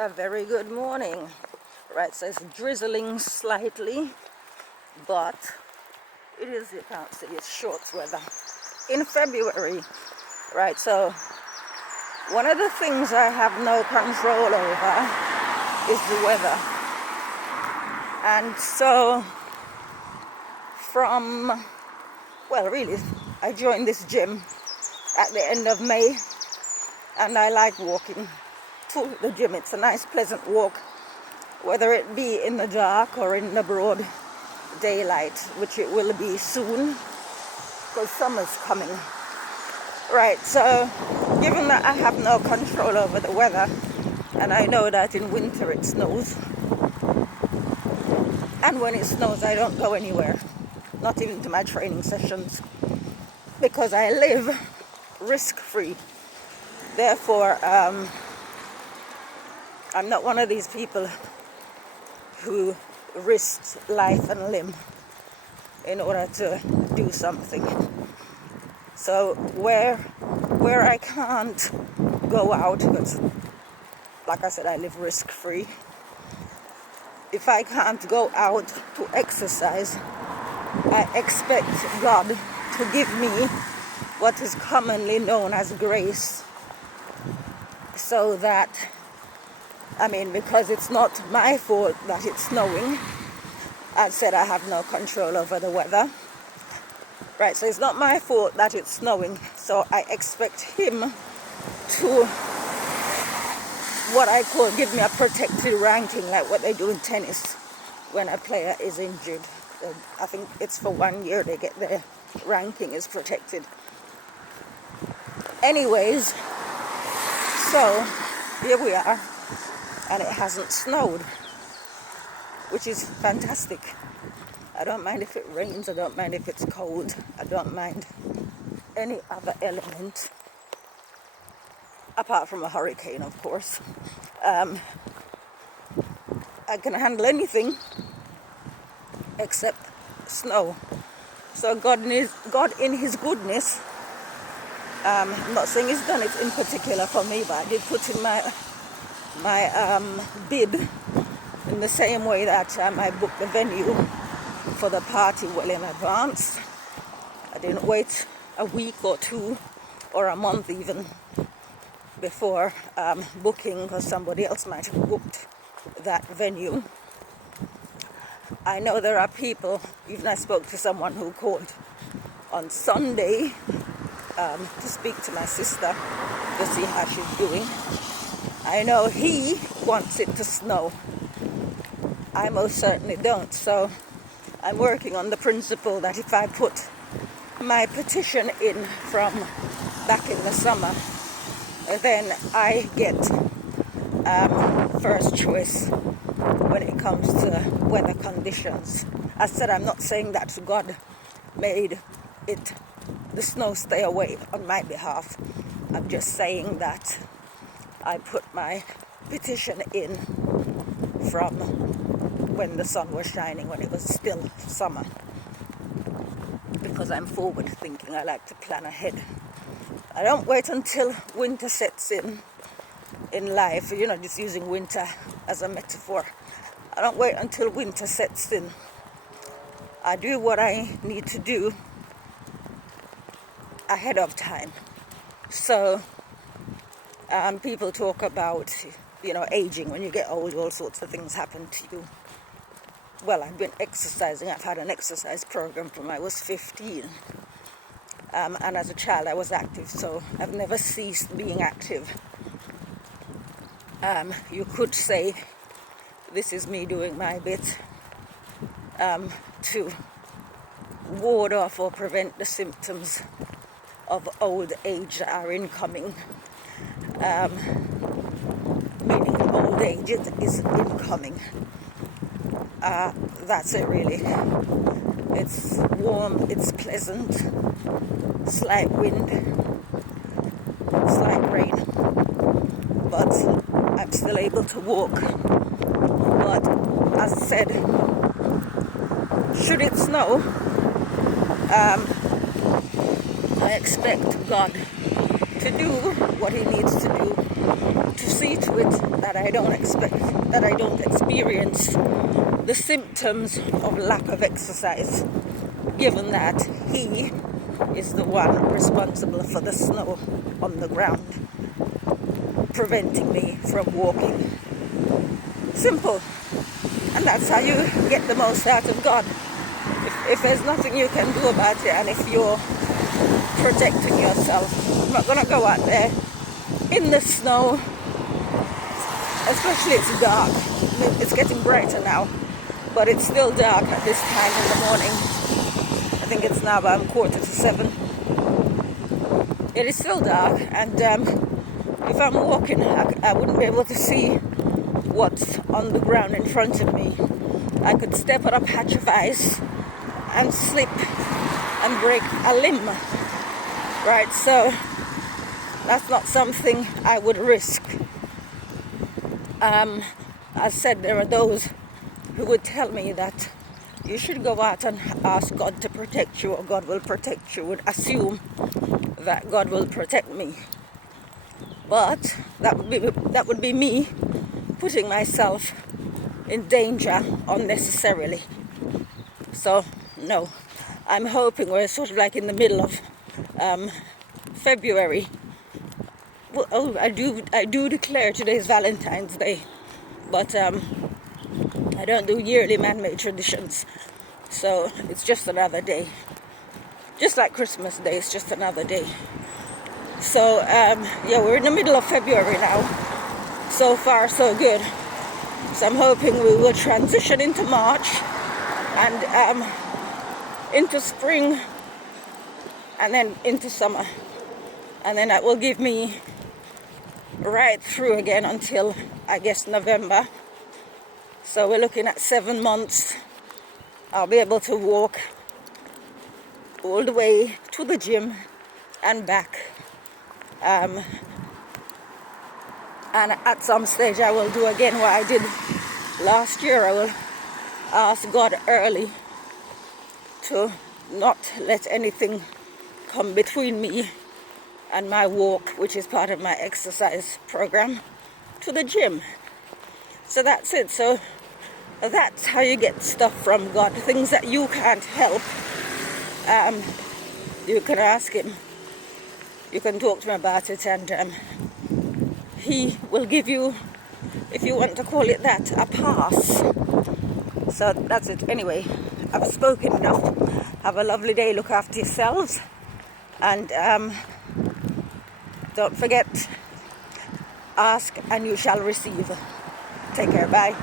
A very good morning. Right, so it's drizzling slightly, but it is, you can't see, it's shorts weather in February. Right, so one of the things I have no control over is the weather. And so really, I joined this gym at the end of May, and I like walking to the gym. It's a nice, pleasant walk, whether it be in the dark or in the broad daylight, which it will be soon, because summer's coming. Right, so given that I have no control over the weather, and I know that in winter it snows, and when it snows I don't go anywhere, not even to my training sessions, because I live risk-free. Therefore, I'm not one of these people who risks life and limb in order to do something. So where I can't go out, because like I said, I live risk-free. If I can't go out to exercise, I expect God to give me what is commonly known as grace. So that, because it's not my fault that it's snowing. I said I have no control over the weather. Right, so it's not my fault that it's snowing. So I expect him to, what I call, give me a protected ranking, like what they do in tennis when a player is injured. I think it's for 1 year they get their ranking is protected. Anyways, so here we are, and it hasn't snowed, which is fantastic. I don't mind if it rains, I don't mind if it's cold, I don't mind any other element, apart from a hurricane, of course. I can handle anything except snow. So God in his goodness, I'm not saying he's done it in particular for me, but I did put in my bid in the same way that I booked the venue for the party well in advance. I didn't wait a week or two or a month even before booking, because somebody else might have booked that venue. I know there are people, even I spoke to someone who called on Sunday to speak to my sister to see how she's doing. I know he wants it to snow. I most certainly don't. So I'm working on the principle that if I put my petition in from back in the summer, then I get first choice when it comes to weather conditions. I said I'm not saying that God made the snow stay away on my behalf. I'm just saying that I put my petition in from when the sun was shining, when it was still summer. Because I'm forward thinking, I like to plan ahead. I don't wait until winter sets in life, just using winter as a metaphor. I don't wait until winter sets in. I do what I need to do ahead of time. So people talk about, aging. When you get old, all sorts of things happen to you. Well, I've been exercising. I've had an exercise program from I was 15. And as a child, I was active, so I've never ceased being active. You could say this is me doing my bit to ward off or prevent the symptoms of old age that are incoming. Meaning old age is incoming. That's it really. It's warm, it's pleasant, slight wind, slight rain, but I'm still able to walk. But as I said, should it snow, I expect God to do what he needs to do to see to it that I don't experience the symptoms of lack of exercise, given that he is the one responsible for the snow on the ground, preventing me from walking. Simple. And that's how you get the most out of God. If there's nothing you can do about it, and if you're protecting yourself, I'm not going to go out there in the snow, especially it's dark. It's getting brighter now, but it's still dark at this time in the morning. I think it's now about 6:45. It is still dark, and if I'm walking, I wouldn't be able to see what's on the ground in front of me. I could step on a patch of ice and slip and break a limb, right? So that's not something I would risk. As said, there are those who would tell me that you should go out and ask God to protect you, or God will protect you, would assume that God will protect me. But that would be me putting myself in danger unnecessarily. So no, I'm hoping we're sort of like in the middle of February. Well, oh, I do declare today's Valentine's Day, but I don't do yearly man-made traditions, so it's just another day. Just like Christmas Day, it's just another day. So yeah, we're in the middle of February now. So far, so good. So I'm hoping we will transition into March and into spring, and then into summer, and then that will give me right through again until, I guess, November. So we're looking at 7 months. I'll be able to walk all the way to the gym and back. And at some stage I will do again what I did last year. I will ask God early to not let anything come between me and my walk, which is part of my exercise program, to the gym. So that's it. So that's how you get stuff from God. Things that you can't help, you can ask him. You can talk to him about it, and he will give you, if you want to call it that, a pass. So that's it. Anyway, I've spoken enough. Have a lovely day. Look after yourselves. And don't forget, ask and you shall receive. Take care. Bye.